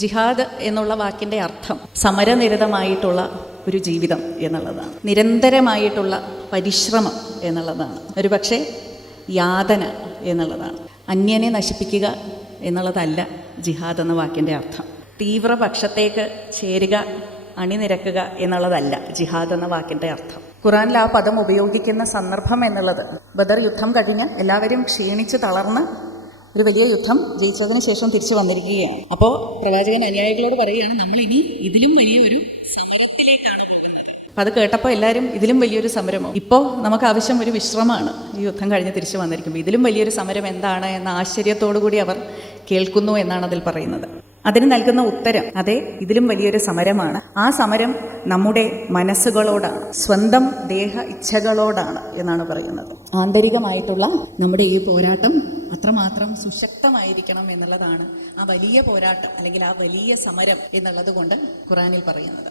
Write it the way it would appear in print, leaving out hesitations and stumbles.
ജിഹാദ് എന്നുള്ള വാക്കിൻ്റെ അർത്ഥം സമരനിരതമായിട്ടുള്ള ഒരു ജീവിതം എന്നുള്ളതാണ്, നിരന്തരമായിട്ടുള്ള പരിശ്രമം എന്നുള്ളതാണ്, ഒരുപക്ഷെ യാതന എന്നുള്ളതാണ്. അന്യനെ നശിപ്പിക്കുക എന്നുള്ളതല്ല ജിഹാദ് എന്ന വാക്കിൻ്റെ അർത്ഥം. തീവ്രപക്ഷത്തേക്ക് ചേരുക, അണിനിരക്കുക എന്നുള്ളതല്ല ജിഹാദ് എന്ന വാക്കിൻ്റെ അർത്ഥം. ഖുറാനിൽ ആ പദം ഉപയോഗിക്കുന്ന സന്ദർഭം എന്നുള്ളത് ബദർ യുദ്ധം കഴിഞ്ഞ് എല്ലാവരും ക്ഷീണിച്ച് തളർന്ന് ഒരു വലിയ യുദ്ധം ജയിച്ചതിന് ശേഷം തിരിച്ചു വന്നിരിക്കുകയാണ്. അപ്പോൾ പ്രവാചകൻ അനുയായികളോട് പറയുകയാണ്, നമ്മൾ ഇനി ഇതിലും വലിയൊരു സമരത്തിലേക്കാണ് പോകുന്നത്. അപ്പം അത് കേട്ടപ്പോൾ എല്ലാവരും ഇതിലും വലിയൊരു സമരമോ, ഇപ്പോൾ നമുക്ക് ആവശ്യം ഒരു വിശ്രമമാണ്. ഈ യുദ്ധം കഴിഞ്ഞ് തിരിച്ചു വന്നിരിക്കുമ്പോൾ ഇതിലും വലിയൊരു സമരം എന്താണ് എന്ന ആശ്ചര്യത്തോടു കൂടി അവർ കേൾക്കുന്നു എന്നാണ് അതിൽ പറയുന്നത്. അതിന് നൽകുന്ന ഉത്തരം, അതെ, ഇതിലും വലിയൊരു സമരമാണ്. ആ സമരം നമ്മുടെ മനസ്സുകളോടാണ്, സ്വന്തം ദേഹ ഇച്ഛകളോടാണ് എന്നാണ് പറയുന്നത്. ആന്തരികമായിട്ടുള്ള നമ്മുടെ ഈ പോരാട്ടം അത്രമാത്രം സുശക്തമായിരിക്കണം എന്നുള്ളതാണ് ആ വലിയ പോരാട്ടം അല്ലെങ്കിൽ ആ വലിയ സമരം എന്നുള്ളത് കൊണ്ട് ഖുറാനിൽ പറയുന്നത്.